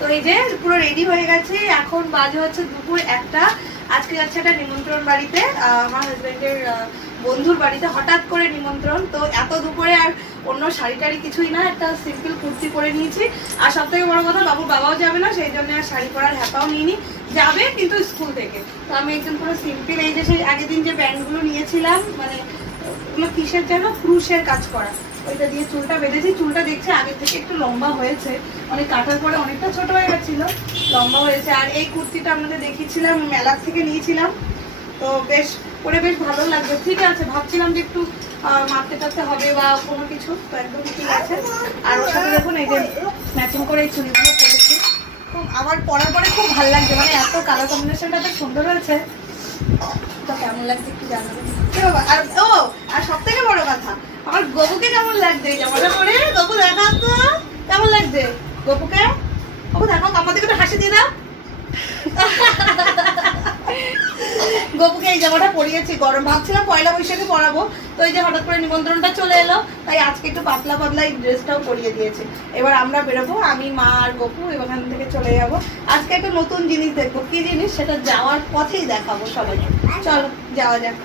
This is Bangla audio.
তো এই যে পুরো রেডি হয়ে গেছে, এখন বাজে হচ্ছে দুপুর 1টা। আজকে যাচ্ছে একটা নিমন্ত্রণ বাড়িতে, আমার হাজবেন্ডের বন্ধুর বাড়িতে, হঠাৎ করে নিমন্ত্রণ। তো এত দুপুরে আর অন্য শাড়ি টাড়ি কিছুই না, একটা সিম্পল কুর্তি পরে নিয়েছি। আর সব থেকে বড় কথা, বাবুর বাবাও যাবে না, সেই জন্য আর শাড়ি পরার হ্যাপাও নিইনি। যাবে কিন্তু স্কুল থেকে। তো আমি একদম পুরো সিম্পল, এই যে সেই আগের দিন যে ব্যান্ডগুলো নিয়েছিলাম, মানে ওগুলো কিসের যেন ক্রুশের কাজ করা, ওইটা দিয়ে চুলটা বেঁধেছি। চুলটা দেখছে আগের থেকে একটু লম্বা হয়েছে, অনেক কাটার পরে অনেকটা ছোট হয়ে গেছিল, লম্বা হয়েছে। আর এই কুর্তিটা আপনাদের দেখিয়েছিলাম, মেলার থেকে নিয়েছিলাম। তো বেশ পরে বেশ ভালো লাগবে। ঠিক আছে, ভাবছিলাম যে একটু মারতে টারতে হবে বা কোনো কিছু, তো একদম ঠিক আছে। আর ওর সাথে দেখুন এই যে ম্যাচিং করে এই চুড়িগুলো পরেছি, খুব আমার পরার পরে খুব ভালো লাগছে, মানে এত কালার কম্বিনেশনটা এত সুন্দর হয়েছে। তো কেমন লাগছে একটু জানাবেন। আর আর সব থেকে বড় কথা, আমার গপুকে কেমন লাগছে এই জামাটা পরে? গপু দেখাও তো কেমন লাগছে গপুকে। গপু দেখাও, আমার দিকে একটু হাসি দিয়ে দাও। গপুকে এই জামাটা পরিয়েছি, গরম, ভাবছিলাম পয়লা বৈশাখে পরাবো, তো এই যে হঠাৎ করে নিমন্ত্রণটা চলে এলো, তাই আজকে একটু পাতলা পাতলা এই ড্রেসটাও পরিয়ে দিয়েছে। এবার আমরা বেরোবো, আমি, মা আর গপু এখান থেকে চলে যাবো। আজকে একটা নতুন জিনিস দেখবো, কি জিনিস সেটা যাওয়ার পথেই দেখাবো সবাইকে। চলো যাওয়া যাক।